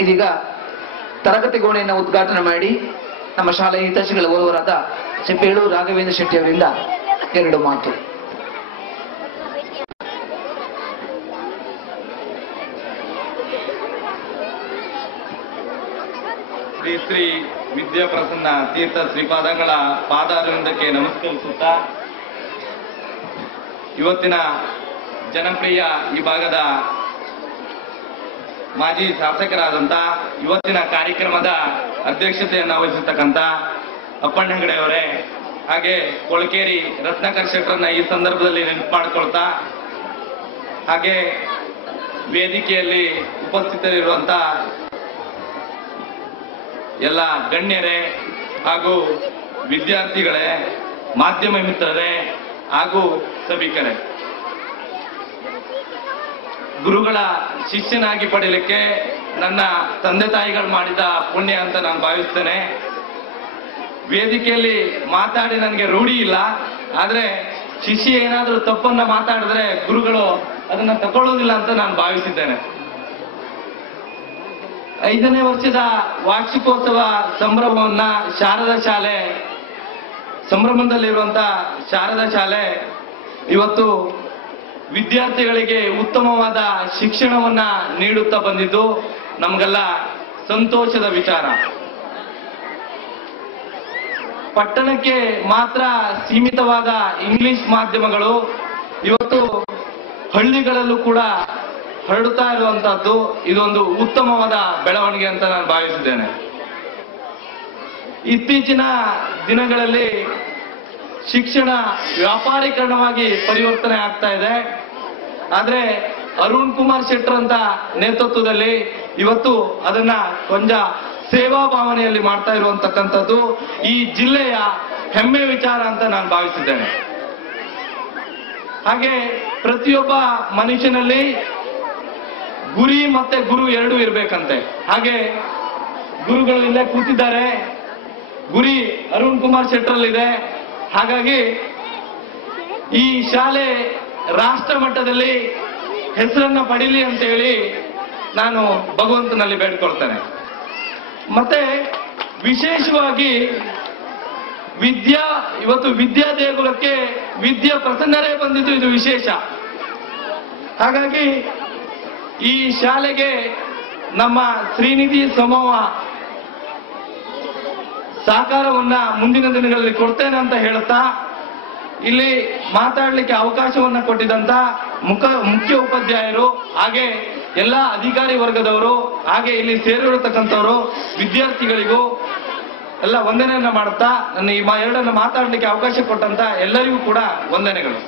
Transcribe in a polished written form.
ಇದೀಗ ತರಗತಿ ಕೋಣೆಯನ್ನು ಉದ್ಘಾಟನೆ ಮಾಡಿ ನಮ್ಮ ಶಾಲೆಯ ಹಿತೈಷಿಗಳ ಓರ್ವರಾದ ಚೆಪ್ಪೇಳು ರಾಘವೇಂದ್ರ ಶೆಟ್ಟಿ ಅವರಿಂದ ಎರಡು ಮಾತು. ಶ್ರೀ ಶ್ರೀ ವಿದ್ಯಾಪ್ರಸನ್ನ ತೀರ್ಥ ಶ್ರೀಪಾದಂಗಳ ಪಾದಾರವಿಂದಕ್ಕೆ ನಮಸ್ಕರಿಸುತ್ತಾ, ಇವತ್ತಿನ ಜನಪ್ರಿಯ ಈ ಭಾಗದ ಮಾಜಿ ಶಾಸಕರಾದಂಥ ಇವತ್ತಿನ ಕಾರ್ಯಕ್ರಮದ ಅಧ್ಯಕ್ಷತೆಯನ್ನು ವಹಿಸಿರ್ತಕ್ಕಂಥ ಅಪ್ಪಣ್ಣ ಹೆಗಡೆ ಅವರೇ, ಹಾಗೆ ಕೊಳಕೇರಿ ರತ್ನಾಕರ್ ಶೆಟ್ಟರನ್ನ ಈ ಸಂದರ್ಭದಲ್ಲಿ ನೆನಪು ಮಾಡಿಕೊಳ್ತಾ, ಹಾಗೆ ವೇದಿಕೆಯಲ್ಲಿ ಉಪಸ್ಥಿತರಿರುವಂತ ಎಲ್ಲ ಗಣ್ಯರೇ ಹಾಗೂ ವಿದ್ಯಾರ್ಥಿಗಳೇ, ಮಾಧ್ಯಮ ಮಿತ್ರರೇ ಹಾಗೂ ಸಭಿಕರೇ, ಗುರುಗಳ ಶಿಷ್ಯನಾಗಿ ಪಡೆಯಲಿಕ್ಕೆ ನನ್ನ ತಂದೆ ತಾಯಿಗಳು ಮಾಡಿದ ಪುಣ್ಯ ಅಂತ ನಾನು ಭಾವಿಸ್ತೇನೆ. ವೇದಿಕೆಯಲ್ಲಿ ಮಾತಾಡಿ ನನಗೆ ರೂಢಿ ಇಲ್ಲ, ಆದ್ರೆ ಶಿಷ್ಯ ಏನಾದರೂ ತಪ್ಪನ್ನ ಮಾತಾಡಿದ್ರೆ ಗುರುಗಳು ಅದನ್ನ ತಗೊಳ್ಳೋದಿಲ್ಲ ಅಂತ ನಾನು ಭಾವಿಸಿದ್ದೇನೆ. 5ನೇ ವರ್ಷದ ವಾರ್ಷಿಕೋತ್ಸವ ಸಂಭ್ರಮವನ್ನ ಶಾರದಾ ಶಾಲೆ ಸಂಭ್ರಮದಲ್ಲಿರುವಂತ ಶಾರದಾ ಶಾಲೆ ಇವತ್ತು ವಿದ್ಯಾರ್ಥಿಗಳಿಗೆ ಉತ್ತಮವಾದ ಶಿಕ್ಷಣವನ್ನ ನೀಡುತ್ತಾ ಬಂದಿದ್ದು ನಮಗೆಲ್ಲ ಸಂತೋಷದ ವಿಚಾರ. ಪಟ್ಟಣಕ್ಕೆ ಮಾತ್ರ ಸೀಮಿತವಾದ ಇಂಗ್ಲಿಷ್ ಮಾಧ್ಯಮಗಳು ಇವತ್ತು ಹಳ್ಳಿಗಳಲ್ಲೂ ಕೂಡ ಹರಡುತ್ತಾ ಇರುವಂತಹದ್ದು ಇದೊಂದು ಉತ್ತಮವಾದ ಬೆಳವಣಿಗೆ ಅಂತ ನಾನು ಭಾವಿಸಿದ್ದೇನೆ. ಇತ್ತೀಚಿನ ದಿನಗಳಲ್ಲಿ ಶಿಕ್ಷಣ ವ್ಯಾಪಾರೀಕರಣವಾಗಿ ಪರಿವರ್ತನೆ ಆಗ್ತಾ ಇದೆ. ಆದ್ರೆ ಅರುಣ್ ಕುಮಾರ್ ಶೆಟ್ಟರ್ ಅಂತ ನೇತೃತ್ವದಲ್ಲಿ ಇವತ್ತು ಅದನ್ನ ಕೊಂಚ ಸೇವಾ ಭಾವನೆಯಲ್ಲಿ ಮಾಡ್ತಾ ಇರುವಂತಕ್ಕಂಥದ್ದು ಈ ಜಿಲ್ಲೆಯ ಹೆಮ್ಮೆ ವಿಚಾರ ಅಂತ ನಾನು ಭಾವಿಸಿದ್ದೇನೆ. ಹಾಗೆ ಪ್ರತಿಯೊಬ್ಬ ಮನುಷ್ಯನಲ್ಲಿ ಗುರಿ ಮತ್ತೆ ಗುರು ಎರಡೂ ಇರ್ಬೇಕಂತೆ. ಹಾಗೆ ಗುರುಗಳು ಇಲ್ಲೇ ಕೂತಿದ್ದಾರೆ, ಗುರಿ ಅರುಣ್ ಕುಮಾರ್ ಶೆಟ್ಟರಲ್ಲಿದೆ. ಹಾಗಾಗಿ ಈ ಶಾಲೆ ರಾಷ್ಟ್ರ ಮಟ್ಟದಲ್ಲಿ ಹೆಸರನ್ನ ಪಡೀಲಿ ಅಂತ ಹೇಳಿ ನಾನು ಭಗವಂತನಲ್ಲಿ ಬೇಡ್ಕೊಳ್ತೇನೆ. ಮತ್ತೆ ವಿಶೇಷವಾಗಿ ಇವತ್ತು ವಿದ್ಯಾ ದೇಗುಲಕ್ಕೆ ವಿದ್ಯಾ ಪ್ರಸನ್ನರೇ ಬಂದಿದ್ದು ಇದು ವಿಶೇಷ. ಹಾಗಾಗಿ ಈ ಶಾಲೆಗೆ ನಮ್ಮ ಶ್ರೀನಿಧಿ ಸಮೂಹ ಸಹಕಾರವನ್ನ ಮುಂದಿನ ದಿನಗಳಲ್ಲಿ ಕೊಡ್ತೇನೆ ಅಂತ ಹೇಳುತ್ತಾ, ಇಲ್ಲಿ ಮಾತಾಡಲಿಕ್ಕೆ ಅವಕಾಶವನ್ನ ಕೊಟ್ಟಿದ್ದಂತ ಮುಖ್ಯ ಉಪಾಧ್ಯಾಯರು ಹಾಗೆ ಎಲ್ಲ ಅಧಿಕಾರಿ ವರ್ಗದವರು ಹಾಗೆ ಇಲ್ಲಿ ಸೇರಿರತಕ್ಕಂಥವರು ವಿದ್ಯಾರ್ಥಿಗಳಿಗೂ ಎಲ್ಲ ವಂದನೆಯನ್ನ ಮಾಡುತ್ತಾ, ನನ್ನ ಈ ಎರಡನ್ನು ಮಾತಾಡಲಿಕ್ಕೆ ಅವಕಾಶ ಕೊಟ್ಟಂತ ಎಲ್ಲರಿಗೂ ಕೂಡ ವಂದನೆಗಳು.